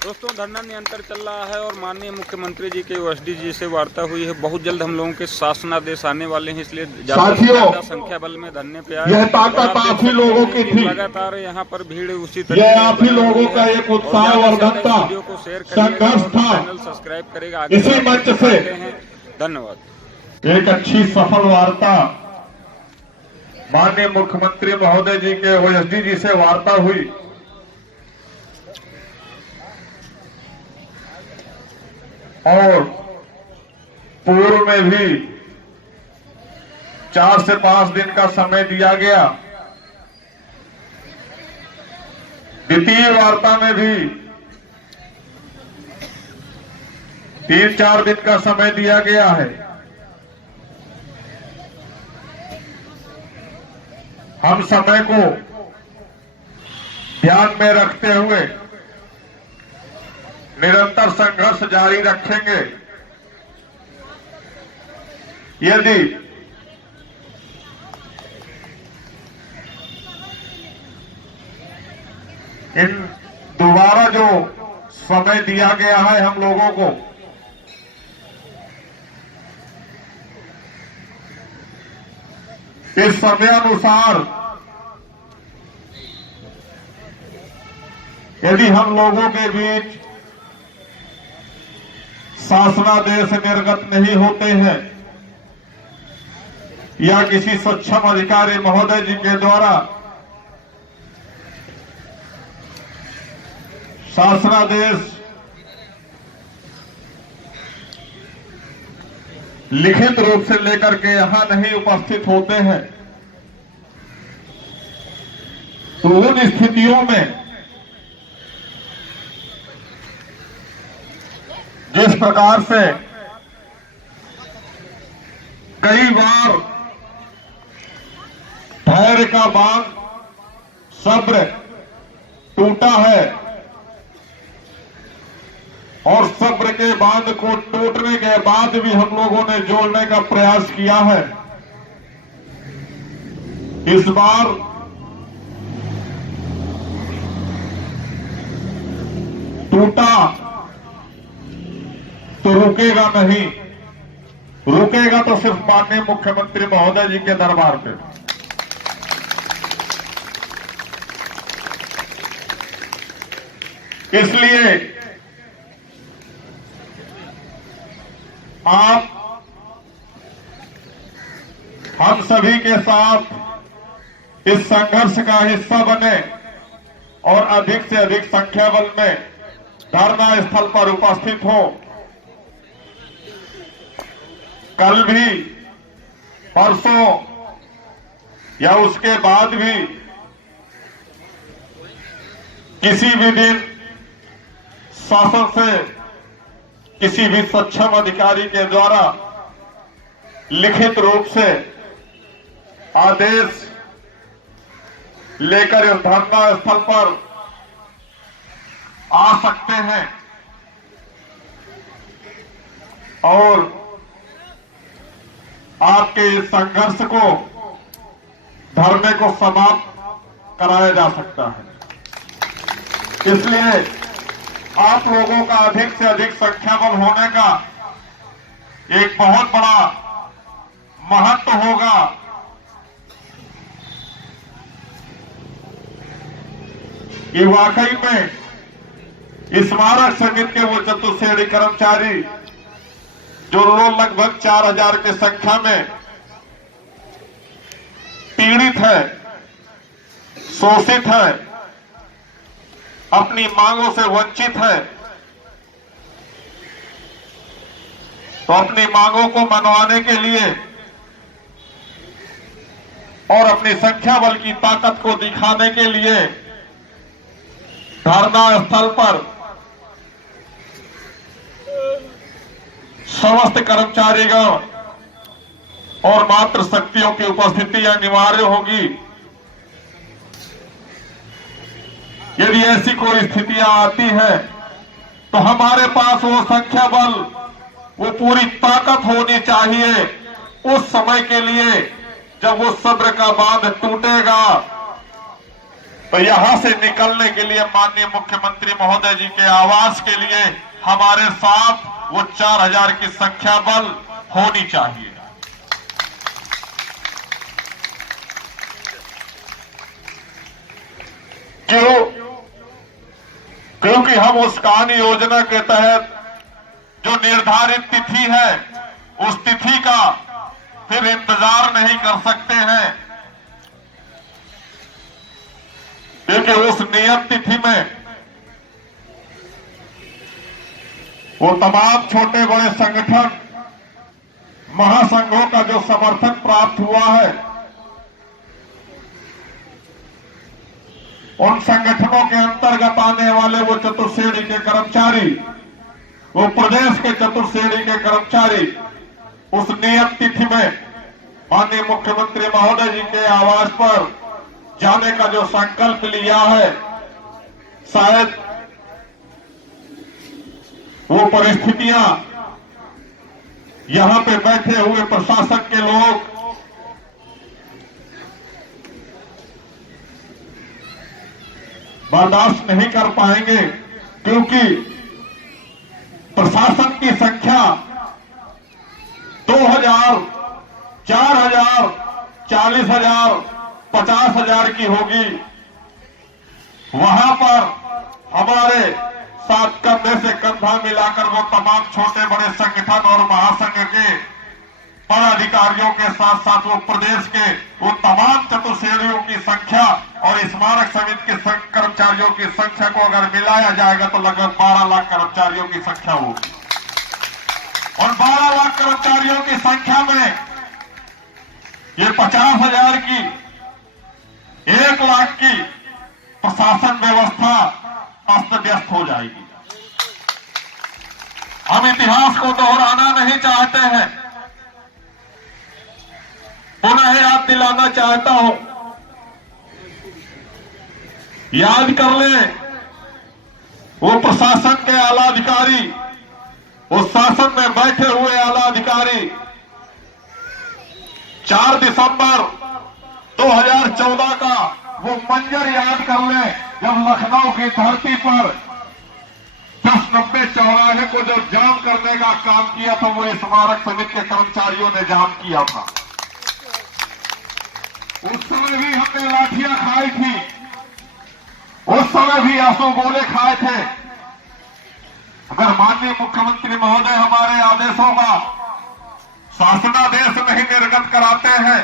दोस्तों धरना निरंतर चल रहा है और माननीय मुख्यमंत्री जी के ओएसडी जी से वार्ता हुई है। बहुत जल्द हम लोगों के शासनादेश आने वाले हैं, इसलिए ज्यादा संख्या बल में धरने पे आए। यह ताकत आप ही लोगों की थी, लगातार यहाँ पर भीड़ उसी यह आप ही लोगों का एक उत्साह वर्धकता वीडियो को शेयर संघर्ष था। चैनल सब्सक्राइब करेगा। इसी मंच से धन्यवाद। एक अच्छी सफल वार्ता माननीय मुख्यमंत्री महोदय जी के ओएसडी जी से वार्ता हुई और पूर्व में भी 4 से 5 दिन का समय दिया गया। द्वितीय वार्ता में भी 3-4 दिन का समय दिया गया है। हम समय को ध्यान में रखते हुए निरंतर संघर्ष जारी रखेंगे। यदि इन दोबारा जो समय दिया गया है हम लोगों को, इस समय अनुसार यदि हम लोगों के बीच शासनादेश निर्गत नहीं होते हैं या किसी सक्षम अधिकारी महोदय जी के द्वारा शासनादेश लिखित रूप से लेकर के यहां नहीं उपस्थित होते हैं, तो उन स्थितियों में जिस प्रकार से कई बार धैर्य का बांध सब्र टूटा है और सब्र के बांध को टूटने के बाद भी हम लोगों ने जोड़ने का प्रयास किया है, इस बार टूटा तो रुकेगा नहीं, रुकेगा तो सिर्फ माननीय मुख्यमंत्री महोदय जी के दरबार पे। इसलिए आप हम सभी के साथ इस संघर्ष का हिस्सा बने और अधिक से अधिक संख्या बल में धरना स्थल पर उपस्थित हो। कल भी, परसों या उसके बाद भी किसी भी दिन शासन से किसी भी सक्षम अधिकारी के द्वारा लिखित रूप से आदेश लेकर इस धरना स्थल पर आ सकते हैं और आपके इस संघर्ष को, धरने को समाप्त कराया जा सकता है। इसलिए आप लोगों का अधिक से अधिक संख्या बल होने का एक बहुत बड़ा महत्व होगा। ये वाकई में स्मारक समिति के वो चतुश्रेणी कर्मचारी जो लगभग 4000 की संख्या में पीड़ित है, शोषित है, अपनी मांगों से वंचित है, तो अपनी मांगों को मनवाने के लिए और अपनी संख्या बल की ताकत को दिखाने के लिए धरना स्थल पर समस्त कर्मचारीगण और मात्र शक्तियों की उपस्थिति अनिवार्य होगी। यदि ऐसी कोई स्थितियां आती है तो हमारे पास वो संख्या बल, वो पूरी ताकत होनी चाहिए उस समय के लिए जब वो सब्र का बांध टूटेगा तो यहां से निकलने के लिए माननीय मुख्यमंत्री महोदय जी के आवास के लिए हमारे साथ वो 4000 की संख्या बल होनी चाहिए। क्योंकि हम उस कान योजना के तहत जो निर्धारित तिथि है उस तिथि का फिर इंतजार नहीं कर सकते हैं, क्योंकि उस नियत तिथि में वो तमाम छोटे बड़े संगठन महासंघों का जो समर्थन प्राप्त हुआ है, उन संगठनों के अंतर्गत आने वाले वो चतुर्श्रेणी के कर्मचारी, वो प्रदेश के चतुर्श्रेणी के कर्मचारी उस नियत तिथि में माननीय मुख्यमंत्री महोदय जी के आवास पर जाने का जो संकल्प लिया है, शायद वो परिस्थितियां यहां पे बैठे हुए प्रशासन के लोग बर्दाश्त नहीं कर पाएंगे, क्योंकि प्रशासन की संख्या 2000, 4000, 40,000, 50,000 की होगी। वहां पर हमारे साथ कंधे से कंधा मिलाकर वो तमाम छोटे बड़े संगठन और महासंघ के पदाधिकारियों के साथ साथ वो प्रदेश के वो तमाम चतुर्श्रेणियों की संख्या और स्मारक समिति के कर्मचारियों की संख्या को अगर मिलाया जाएगा तो लगभग 12 लाख कर्मचारियों की संख्या होगी। और 12 लाख कर्मचारियों की संख्या में ये 50,000 की, 1 लाख की प्रशासन व्यवस्था अस्त व्यस्त हो जाएगी। हम इतिहास को दोहराना नहीं चाहते हैं, पुनः याद दिलाना चाहता हूं। याद कर लें, वो प्रशासन के आला अधिकारी, वो शासन में बैठे हुए आला अधिकारी 4 दिसंबर 2014 का वो मंजर याद कर लें, जब लखनऊ की धरती पर 10-90 चौराहे को जो जाम करने का काम किया था, वो स्मारक समिति के कर्मचारियों ने जाम किया था। उस समय भी हमने लाठियां खाई थी, उस समय भी आंसू गोले खाए थे। अगर माननीय मुख्यमंत्री महोदय हमारे आदेशों का शासनादेश नहीं निर्गत कराते हैं,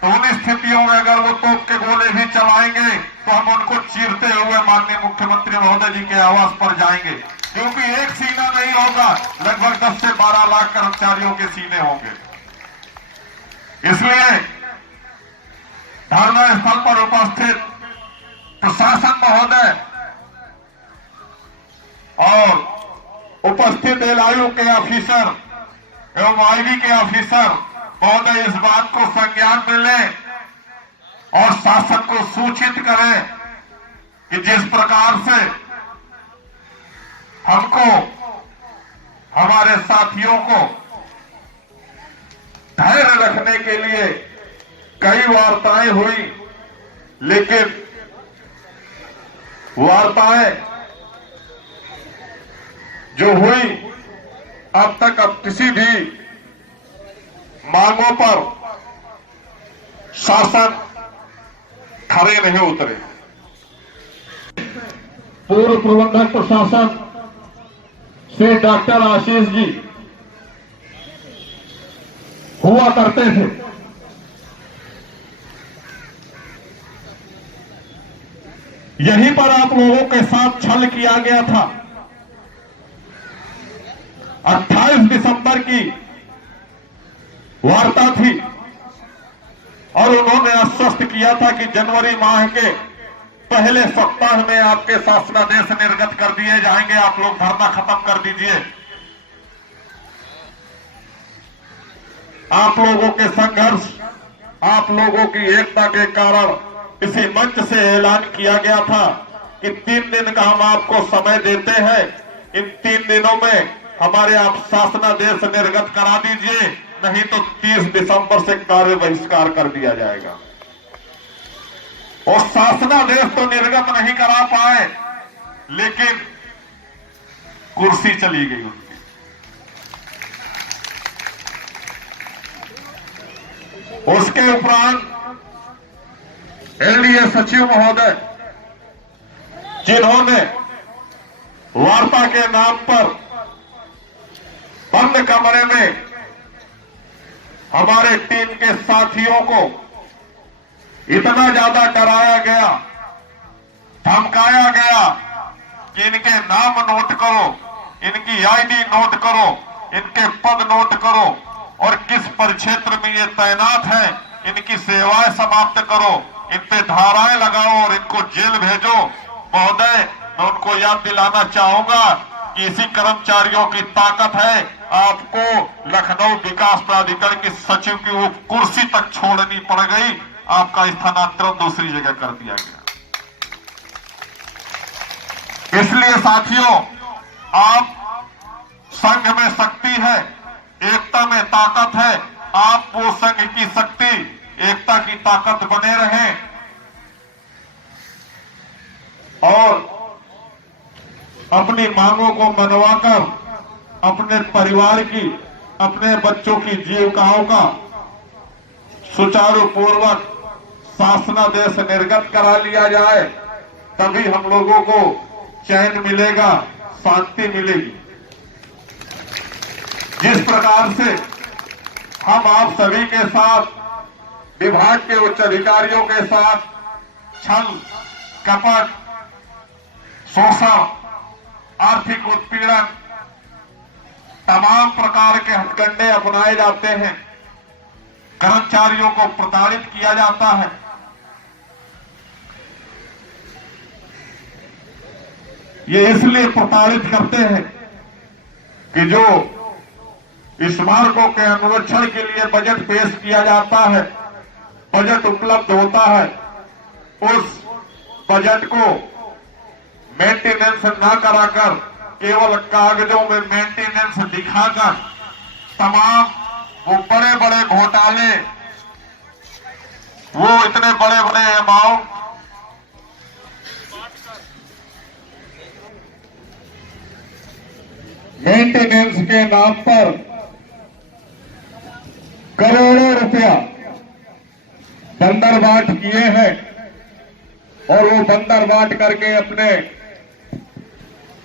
तो उन स्थितियों में अगर वो तोप के गोले भी चलाएंगे तो हम उनको चीरते हुए माननीय मुख्यमंत्री महोदय जी के आवास पर जाएंगे, क्योंकि एक सीना नहीं होगा, लगभग 10 से 12 लाख कर्मचारियों के सीने होंगे। इसलिए धरना स्थल पर उपस्थित प्रशासन महोदय और उपस्थित एलआईयू के ऑफिसर एवं आईबी के ऑफिसर महोदय इस बात को संज्ञान में लें और शासन को सूचित करें कि जिस प्रकार से हमको, हमारे साथियों को धैर्य रखने के लिए कई वार्ताएं हुई, लेकिन वार्ताएं जो हुई अब तक किसी भी मांगों पर शासन खड़े नहीं उतरे। पूर्व प्रबंधक प्रशासन श्री डॉक्टर आशीष जी हुआ करते थे। यहीं पर आप लोगों के साथ छल किया गया था। 28 दिसंबर की वार्ता थी और उन्होंने आश्वस्त किया था कि जनवरी माह के पहले सप्ताह में आपके शासनादेश निर्गत कर दिए जाएंगे, आप लोग धरना खत्म कर दीजिए। आप लोगों के संघर्ष, आप लोगों की एकता के कारण इसी मंच से ऐलान किया गया था कि 3 दिन का हम आपको समय देते हैं, इन 3 दिनों में हमारे आप शासनादेश निर्गत करा दीजिए, नहीं तो 30 दिसंबर से कार्य बहिष्कार कर दिया जाएगा। और शासनादेश तो निर्गत नहीं करा पाए, लेकिन कुर्सी चली गई उनकी। उसके उपरांत एनडीए सचिव महोदय, जिन्होंने वार्ता के नाम पर बंद कमरे में हमारे टीम के साथियों को इतना ज्यादा डराया गया, धमकाया गया कि इनके नाम नोट करो, इनकी आईडी नोट करो, इनके पद नोट करो और किस परिक्षेत्र में ये तैनात है, इनकी सेवाएं समाप्त करो, इन पे धाराएं लगाओ और इनको जेल भेजो। महोदय, मैं उनको याद दिलाना चाहूंगा कि इसी कर्मचारियों की ताकत है आपको लखनऊ विकास प्राधिकरण की सचिव की वो कुर्सी तक छोड़नी पड़ गई, आपका स्थानांतरण दूसरी जगह कर दिया गया। इसलिए साथियों, आप संघ में शक्ति है, एकता में ताकत है, आप वो संघ की शक्ति, एकता की ताकत बने रहें और अपनी मांगों को मनवाकर अपने परिवार की, अपने बच्चों की जीविकाओं का सुचारू पूर्वक शासनादेश निर्गत करा लिया जाए, तभी हम लोगों को चैन मिलेगा, शांति मिलेगी। जिस प्रकार से हम आप सभी के साथ, विभाग के उच्च अधिकारियों के साथ छल, कपट, शोषण, आर्थिक उत्पीड़न, तमाम प्रकार के हथकंडे अपनाए जाते हैं, कर्मचारियों को प्रताड़ित किया जाता है, ये इसलिए प्रताड़ित करते हैं कि जो स्मारकों के अनुरक्षण के लिए बजट पेश किया जाता है, बजट उपलब्ध होता है, उस बजट को मेंटेनेंस न कराकर केवल कागजों में मेंटेनेंस दिखाकर तमाम वो बड़े बड़े घोटाले, वो इतने बड़े बड़े अमाउंट मेंटेनेंस के नाम पर करोड़ों रुपया बंदरबाट किए हैं और वो बंदरबाट करके अपने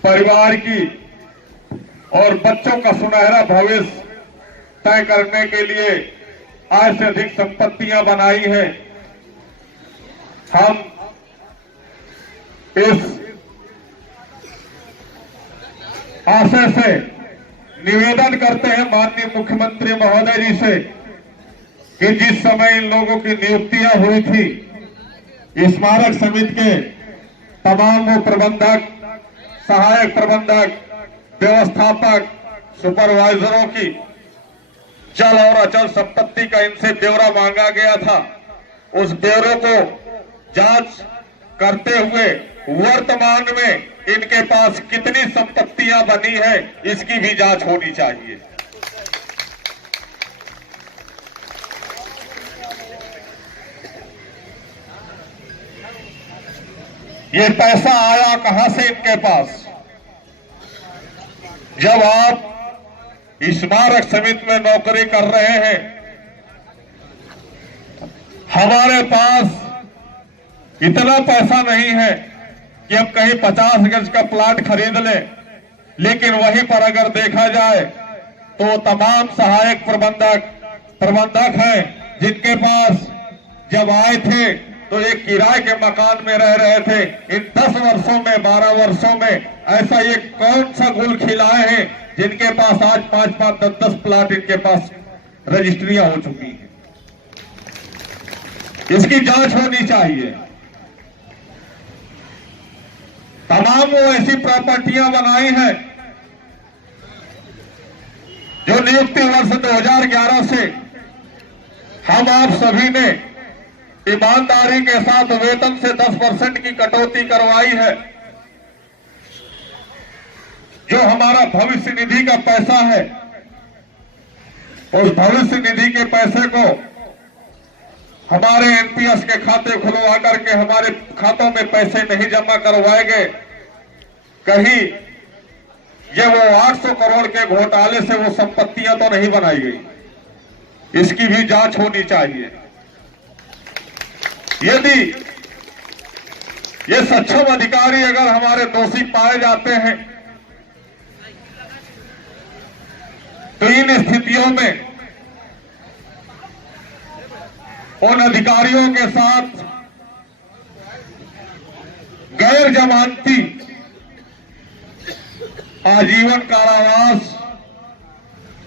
परिवार की और बच्चों का सुनहरा भविष्य तय करने के लिए आज से अधिक संपत्तियां बनाई है। हम इस आशय से निवेदन करते हैं माननीय मुख्यमंत्री महोदय जी से कि जिस समय इन लोगों की नियुक्तियां हुई थी, स्मारक समिति के तमाम वो प्रबंधक, सहायक प्रबंधक, व्यवस्थापक, सुपरवाइजरों की चल और अचल संपत्ति का इनसे ब्यौरा मांगा गया था। उस ब्यौरे को जांच करते हुए वर्तमान में इनके पास कितनी संपत्तियां बनी है, इसकी भी जांच होनी चाहिए। ये पैसा आया कहां से इनके पास? जब आप स्मारक समिति में नौकरी कर रहे हैं, हमारे पास इतना पैसा नहीं है कि हम कहीं 50 गज का प्लाट खरीद लें, लेकिन वहीं पर अगर देखा जाए तो तमाम सहायक प्रबंधक हैं जिनके पास जब आए थे तो एक किराए के मकान में रह रहे थे। इन 10 वर्षों में, 12 वर्षों में ऐसा ये कौन सा गुल खिलाए हैं जिनके पास आज 5-5, 10-10 प्लाट इनके पास रजिस्ट्रियां हो चुकी हैं? इसकी जांच होनी चाहिए। तमाम वो ऐसी प्रॉपर्टियां बनाई हैं जो नियुक्ति वर्ष 2011 से हम आप सभी ने ईमानदारी के साथ वेतन से 10% की कटौती करवाई है। जो हमारा भविष्य निधि का पैसा है, उस भविष्य निधि के पैसे को हमारे एनपीएस के खाते खुलवा करके हमारे खातों में पैसे नहीं जमा करवाए गए, कहीं ये वो 800 करोड़ के घोटाले से वो संपत्तियां तो नहीं बनाई गई, इसकी भी जांच होनी चाहिए। यदि ये सक्षम अधिकारी अगर हमारे दोषी पाए जाते हैं तो इन स्थितियों में उन अधिकारियों के साथ गैर जमानती आजीवन कारावास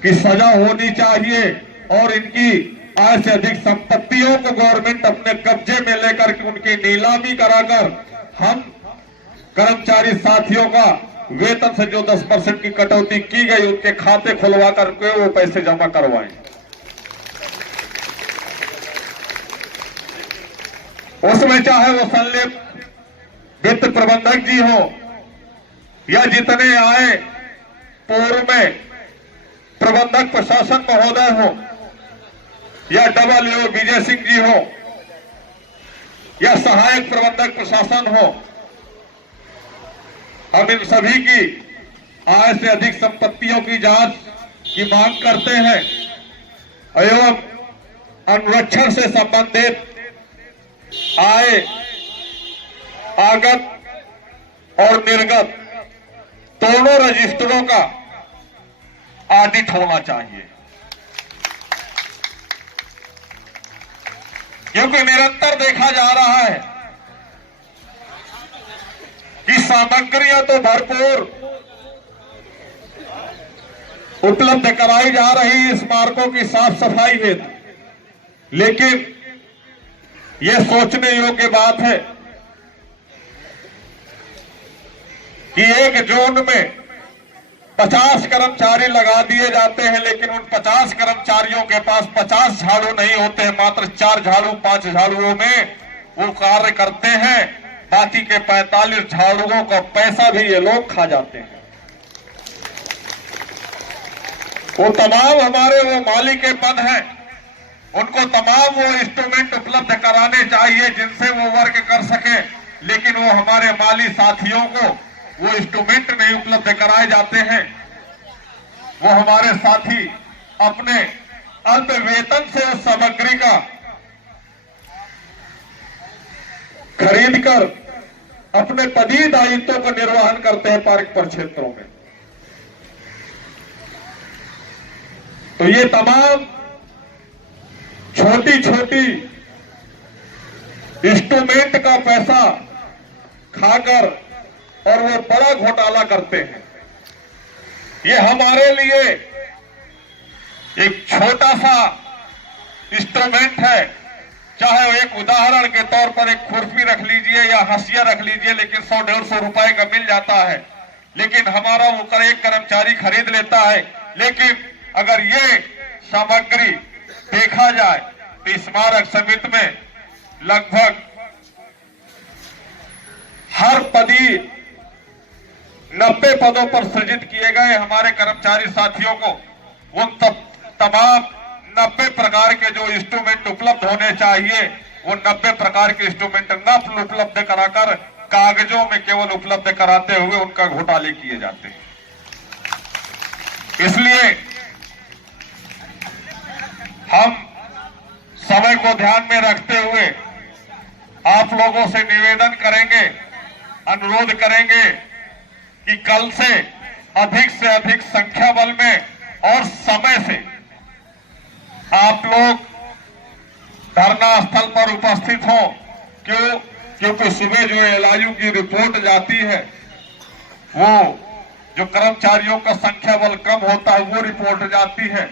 की सजा होनी चाहिए और इनकी आय से अधिक संपत्तियों को गवर्नमेंट अपने कब्जे में लेकर के उनकी नीलामी कराकर हम कर्मचारी साथियों का वेतन से जो 10% की कटौती की गई उनके खाते खुलवा करके वो पैसे जमा करवाएं। उसमें चाहे वो संलिप्त वित्त प्रबंधक जी हो या जितने आए पूर्व में प्रबंधक प्रशासन महोदय हो या डबल विजय सिंह जी हो या सहायक प्रबंधक प्रशासन हो, हम इन सभी की आय से अधिक संपत्तियों की जांच की मांग करते हैं एवं अनुरक्षण से संबंधित आय, आगत और निर्गत दोनों रजिस्टरों का ऑडिट होना चाहिए, क्योंकि निरंतर देखा जा रहा है कि सामग्रियां तो भरपूर उपलब्ध कराई जा रही स्मारकों की साफ सफाई हेतु, लेकिन यह सोचने योग्य बात है कि एक जोन में 50 कर्मचारी लगा दिए जाते हैं, लेकिन उन 50 कर्मचारियों के पास 50 झाड़ू नहीं होते हैं, मात्र 4 झाड़ू 5 झाड़ुओं में वो कार्य करते हैं, बाकी के 45 झाड़ुओं का पैसा भी ये लोग खा जाते हैं। वो तमाम हमारे वो माली के पद हैं, उनको तमाम वो इंस्ट्रूमेंट उपलब्ध कराने चाहिए जिनसे वो वर्क कर सके, लेकिन वो हमारे माली साथियों को वो इंस्ट्रूमेंट नहीं उपलब्ध कराए जाते हैं। वो हमारे साथी अपने अल्प वेतन से उस सामग्री का खरीद कर अपने पदीय दायित्वों का निर्वहन करते हैं पार्क परिक्षेत्रों में। तो ये तमाम छोटी छोटी इंस्ट्रूमेंट का पैसा खाकर और वो बड़ा घोटाला करते हैं। ये हमारे लिए एक छोटा सा इंस्ट्रूमेंट है, चाहे एक उदाहरण के तौर पर एक खुरपी रख लीजिए या हंसिया रख लीजिए, लेकिन 100-150 रुपए का मिल जाता है, लेकिन हमारा वो एक कर्मचारी खरीद लेता है। लेकिन अगर ये सामग्री देखा जाए तो स्मारक समिति में लगभग हर पदी 90 पदों पर सृजित किए गए हमारे कर्मचारी साथियों को उन तमाम 90 प्रकार के जो इंस्ट्रूमेंट उपलब्ध होने चाहिए वो 90 प्रकार के इंस्ट्रूमेंट न उपलब्ध कराकर कागजों में केवल उपलब्ध कराते हुए उनका घोटाले किए जाते हैं। इसलिए हम समय को ध्यान में रखते हुए आप लोगों से निवेदन करेंगे, अनुरोध करेंगे कि कल से अधिक संख्या बल में और समय से आप लोग धरना स्थल पर उपस्थित हो। क्योंकि सुबह जो एलआईयू की रिपोर्ट जाती है, वो जो कर्मचारियों का संख्या बल कम होता है वो रिपोर्ट जाती है।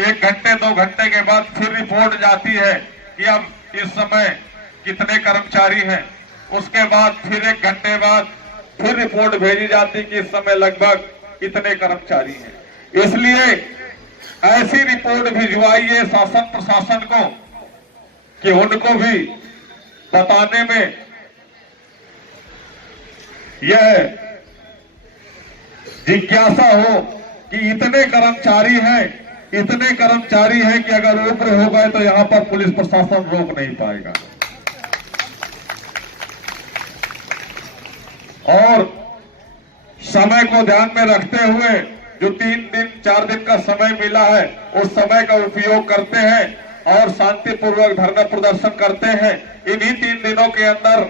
1 घंटे 2 घंटे के बाद फिर रिपोर्ट जाती है कि अब इस समय कितने कर्मचारी हैं। उसके बाद फिर 1 घंटे बाद फिर रिपोर्ट भेजी जाती कि इस समय लगभग इतने कर्मचारी हैं। इसलिए ऐसी रिपोर्ट भिजवाइए शासन प्रशासन को कि उनको भी बताने में यह जिज्ञासा हो कि इतने कर्मचारी हैं इतने कर्मचारी हैं कि अगर उग्र हो गए तो यहां पर पुलिस प्रशासन रोक नहीं पाएगा। और समय को ध्यान में रखते हुए जो 3 दिन 4 दिन का समय मिला है उस समय का उपयोग करते हैं और शांतिपूर्वक धरना प्रदर्शन करते हैं। इन्हीं 3 दिनों के अंदर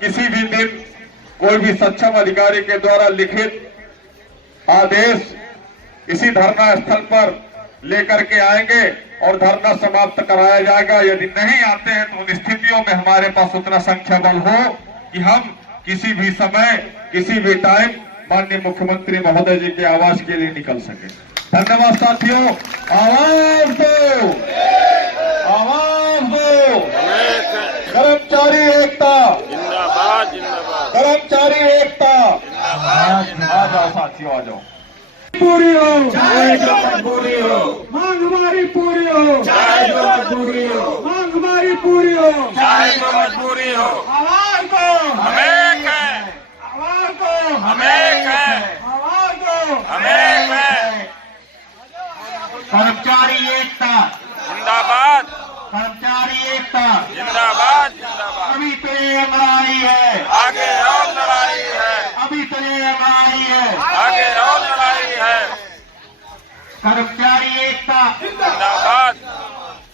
किसी भी दिन कोई भी सक्षम अधिकारी के द्वारा लिखित आदेश इसी धरना स्थल पर लेकर के आएंगे और धरना समाप्त कराया जाएगा। यदि नहीं आते हैं तो उन स्थितियों में हमारे पास उतना संख्या बल हो कि हम किसी भी समय किसी भी टाइम माननीय मुख्यमंत्री महोदय जी के आवास के लिए निकल सके। धन्यवाद साथियों। आवाज दो, आवाज दो। कर्मचारी एकता जिंदाबाद, जिंदाबाद। कर्मचारी एकता। आ जाओ साथियों, आ जाओ। पूरी हो, चाहे जो मजबूरी हो, मांग हमारी पूरी हो, चाहे जो मजबूरी हो, मांग हमारी पूरी हो, चाहे जो मजबूरी हो, आवाज दो, हम एक हैं, आवाज दो, हम एक हैं, आवाज दो, हम एक हैं। कर्मचारी एकता, जिंदाबाद, कर्मचारी एकता। जिंदाबाद, जिंदाबाद। अभी तो ये लड़ाई है, आगे और लड़ाई है, अभी तो ये लड़ाई है। आगे और लड़ाई है। कर्मचारी एकता, जिंदाबाद,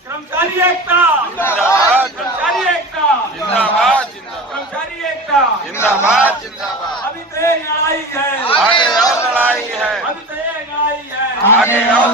कर्मचारी एकता, जिंदाबाद, कर्मचारी एकता, जिंदाबाद, जिंदाबाद, कर्मचारी एकता। जिंदाबाद, जिंदाबाद। अभी तो ये लड़ाई है, आगे और लड़ाई है, अभी तो ये लड़ाई है। आगे और